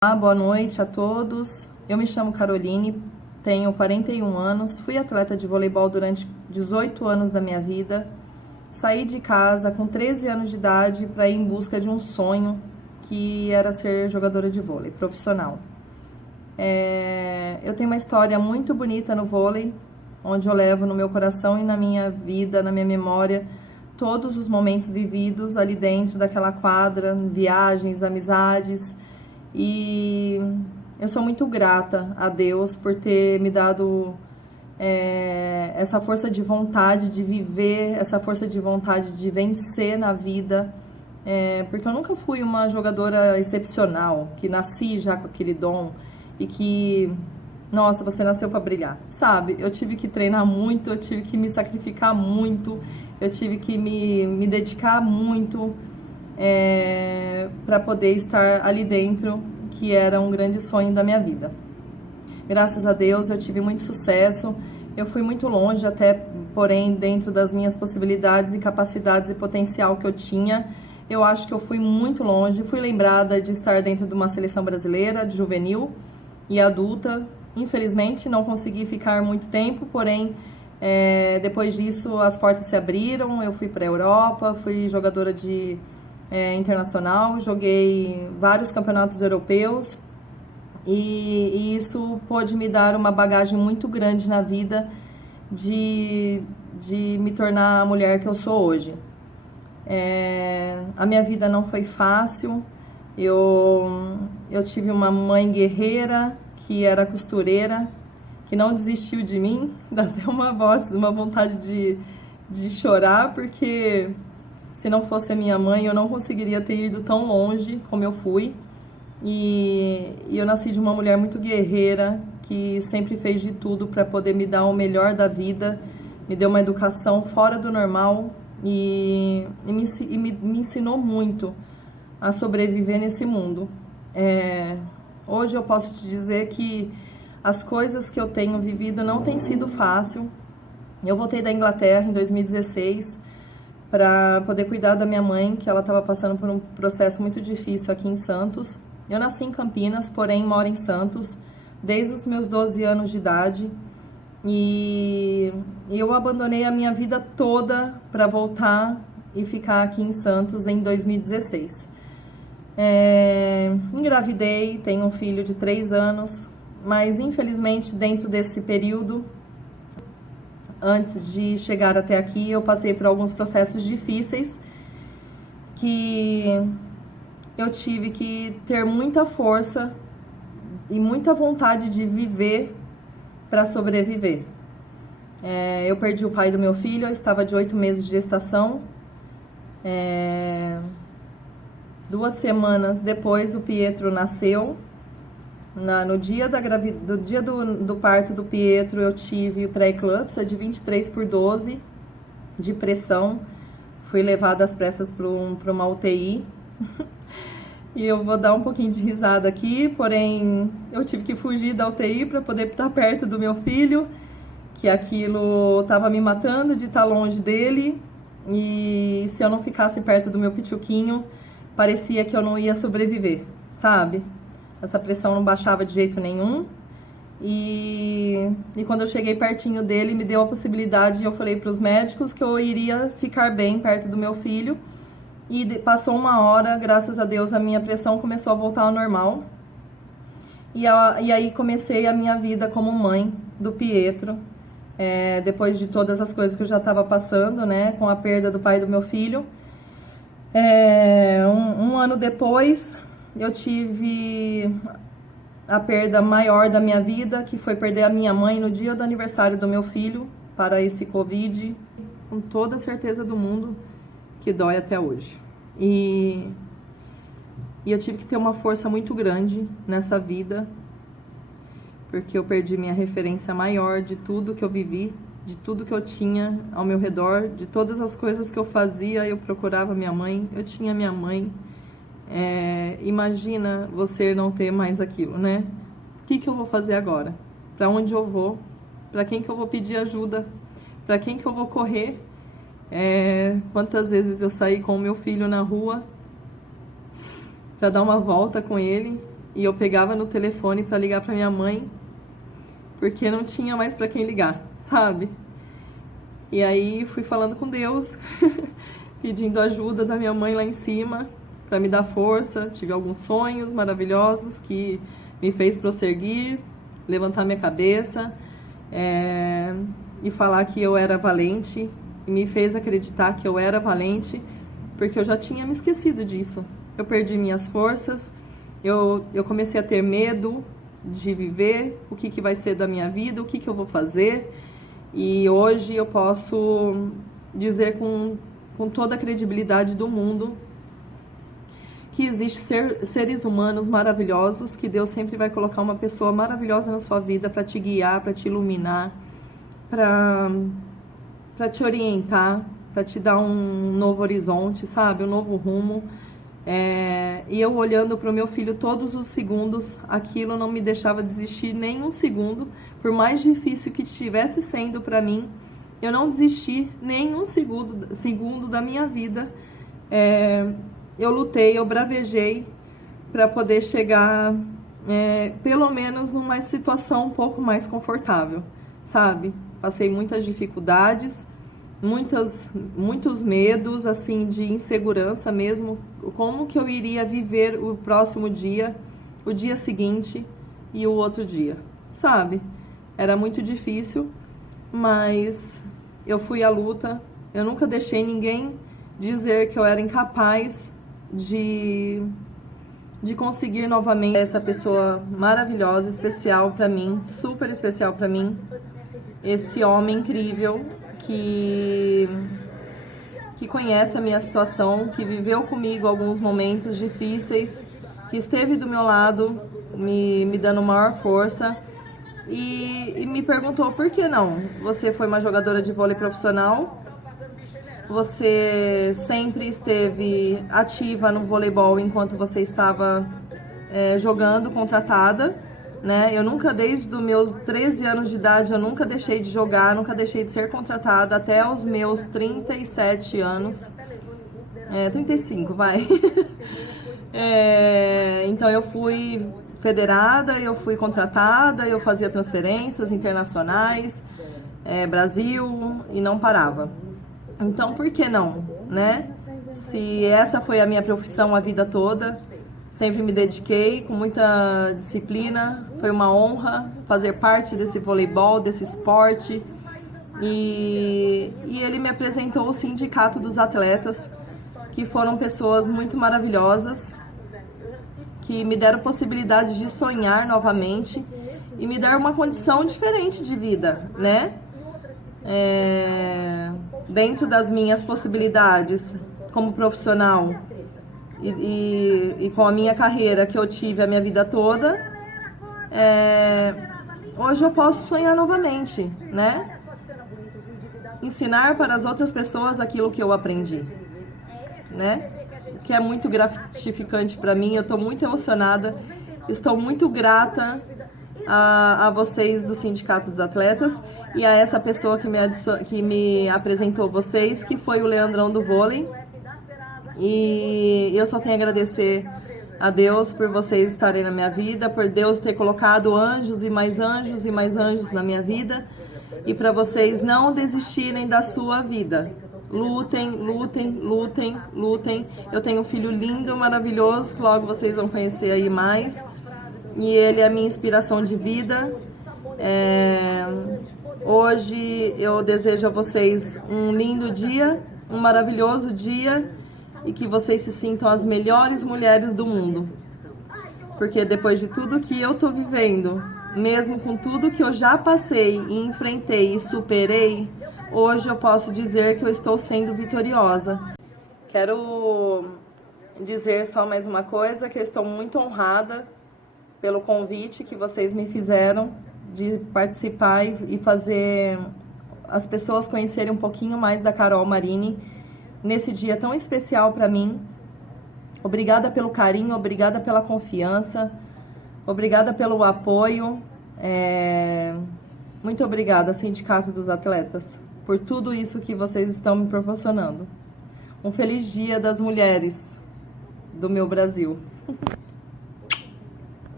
Boa noite a todos. Eu me chamo Caroline, tenho 41 anos, fui atleta de voleibol durante 18 anos da minha vida. Saí de casa com 13 anos de idade para ir em busca de um sonho, que era ser jogadora de vôlei profissional. Eu tenho uma história muito bonita no vôlei, onde eu levo no meu coração e na minha vida, na minha memória, todos os momentos vividos ali dentro daquela quadra, viagens, amizades. E eu sou muito grata a Deus por ter me dado essa força de vontade de viver, essa força de vontade de vencer na vida, porque eu nunca fui uma jogadora excepcional, que nasci já com aquele dom e que, nossa, você nasceu para brilhar, sabe? Eu tive que treinar muito, eu tive que me sacrificar muito, eu tive que me dedicar muito, para poder estar ali dentro, que era um grande sonho da minha vida. Graças a Deus eu tive muito sucesso, eu fui muito longe até, porém dentro das minhas possibilidades e capacidades e potencial que eu tinha, eu acho que eu fui muito longe. Fui lembrada de estar dentro de uma seleção brasileira de juvenil e adulta. Infelizmente não consegui ficar muito tempo, porém depois disso as portas se abriram, eu fui para a Europa, fui jogadora de internacional, joguei vários campeonatos europeus e isso pôde me dar uma bagagem muito grande na vida de me tornar a mulher que eu sou hoje. A minha vida não foi fácil, eu tive uma mãe guerreira que era costureira, que não desistiu de mim, dá até uma vontade de chorar, porque se não fosse a minha mãe, eu não conseguiria ter ido tão longe como eu fui. E eu nasci de uma mulher muito guerreira, que sempre fez de tudo para poder me dar o melhor da vida, me deu uma educação fora do normal e me ensinou muito a sobreviver nesse mundo. Hoje eu posso te dizer que as coisas que eu tenho vivido não têm sido fácil. Eu voltei da Inglaterra em 2016, para poder cuidar da minha mãe, que ela estava passando por um processo muito difícil aqui em Santos. Eu nasci em Campinas, porém moro em Santos desde os meus 12 anos de idade. E eu abandonei a minha vida toda para voltar e ficar aqui em Santos em 2016. Engravidei, tenho um filho de 3 anos, mas infelizmente dentro desse período, antes de chegar até aqui, eu passei por alguns processos difíceis que eu tive que ter muita força e muita vontade de viver para sobreviver. Eu perdi o pai do meu filho, eu estava de 8 meses de gestação. 2 semanas depois, o Pietro nasceu. No dia do parto do Pietro, eu tive pré-eclâmpsia de 23/12 de pressão. Fui levada às pressas para uma UTI. E eu vou dar um pouquinho de risada aqui, porém eu tive que fugir da UTI para poder estar perto do meu filho, que aquilo estava me matando de estar longe dele. E se eu não ficasse perto do meu pituquinho, parecia que eu não ia sobreviver, sabe? Essa pressão não baixava de jeito nenhum. E quando eu cheguei pertinho dele, me deu a possibilidade, eu falei para os médicos que eu iria ficar bem perto do meu filho. E passou 1 hora, graças a Deus, a minha pressão começou a voltar ao normal. E aí comecei a minha vida como mãe do Pietro. Depois de todas as coisas que eu já estava passando, né, com a perda do pai do meu filho. Um ano depois, eu tive a perda maior da minha vida, que foi perder a minha mãe no dia do aniversário do meu filho para esse Covid, com toda a certeza do mundo que dói até hoje. E eu tive que ter uma força muito grande nessa vida, porque eu perdi minha referência maior de tudo que eu vivi, de tudo que eu tinha ao meu redor, de todas as coisas que eu fazia, eu procurava minha mãe, eu tinha minha mãe. Imagina você não ter mais aquilo, né? O que eu vou fazer agora? Para onde eu vou? Para quem que eu vou pedir ajuda? Para quem que eu vou correr? Quantas vezes eu saí com o meu filho na rua para dar uma volta com ele e eu pegava no telefone para ligar para minha mãe, porque não tinha mais para quem ligar, sabe? E aí fui falando com Deus, pedindo ajuda da minha mãe lá em cima, para me dar força. Tive alguns sonhos maravilhosos que me fez prosseguir, levantar minha cabeça, e falar que eu era valente, e me fez acreditar que eu era valente, porque eu já tinha me esquecido disso. Eu perdi minhas forças, eu comecei a ter medo de viver, o que vai ser da minha vida, o que eu vou fazer. E hoje eu posso dizer com toda a credibilidade do mundo que existem seres humanos maravilhosos, que Deus sempre vai colocar uma pessoa maravilhosa na sua vida para te guiar, para te iluminar, para te orientar, para te dar um novo horizonte, sabe? Um novo rumo. E eu olhando para o meu filho todos os segundos, aquilo não me deixava desistir nem um segundo, por mais difícil que estivesse sendo para mim, eu não desisti nem um segundo da minha vida. Eu lutei, eu bravejei para poder chegar, pelo menos numa situação um pouco mais confortável, sabe? Passei muitas dificuldades, muitos medos, assim, de insegurança mesmo, como que eu iria viver o próximo dia, o dia seguinte e o outro dia, sabe? Era muito difícil, mas eu fui à luta. Eu nunca deixei ninguém dizer que eu era incapaz de conseguir novamente. Essa pessoa maravilhosa, especial para mim, super especial para mim, esse homem incrível que conhece a minha situação, que viveu comigo alguns momentos difíceis, que esteve do meu lado, me dando maior força, e me perguntou: por que não? Você foi uma jogadora de vôlei profissional, você sempre esteve ativa no voleibol enquanto você estava jogando, contratada, né? Eu nunca, desde os meus 13 anos de idade, eu nunca deixei de jogar, nunca deixei de ser contratada até os meus 37 anos. 35, vai. Então eu fui federada, eu fui contratada, eu fazia transferências internacionais, Brasil, e não parava. Então por que não, né? Se essa foi a minha profissão a vida toda, sempre me dediquei com muita disciplina. Foi uma honra fazer parte desse voleibol, desse esporte. E ele me apresentou o Sindicato dos Atletas, que foram pessoas muito maravilhosas, que me deram possibilidade de sonhar novamente e me dar uma condição diferente de vida, né? Dentro das minhas possibilidades como profissional e com a minha carreira que eu tive a minha vida toda, hoje eu posso sonhar novamente, né? Ensinar para as outras pessoas aquilo que eu aprendi, né? Que é muito gratificante para mim. Eu estou muito emocionada, estou muito grata a vocês do Sindicato dos Atletas e a essa pessoa que me apresentou vocês, que foi o Leandrão do vôlei. E eu só tenho a agradecer a Deus por vocês estarem na minha vida, por Deus ter colocado anjos e mais anjos e mais anjos na minha vida, e para vocês não desistirem da sua vida. Lutem, lutem, lutem, lutem. Eu tenho um filho lindo, maravilhoso, que logo vocês vão conhecer aí mais. E ele é a minha inspiração de vida. Hoje eu desejo a vocês um lindo dia, um maravilhoso dia, e que vocês se sintam as melhores mulheres do mundo. Porque depois de tudo que eu tô vivendo, mesmo com tudo que eu já passei e enfrentei e superei, hoje eu posso dizer que eu estou sendo vitoriosa. Quero dizer só mais uma coisa, que eu estou muito honrada pelo convite que vocês me fizeram de participar e fazer as pessoas conhecerem um pouquinho mais da Carol Marini nesse dia tão especial para mim. Obrigada pelo carinho, obrigada pela confiança, obrigada pelo apoio. Muito obrigada, Sindicato dos Atletas, por tudo isso que vocês estão me proporcionando. Um feliz Dia das Mulheres do meu Brasil.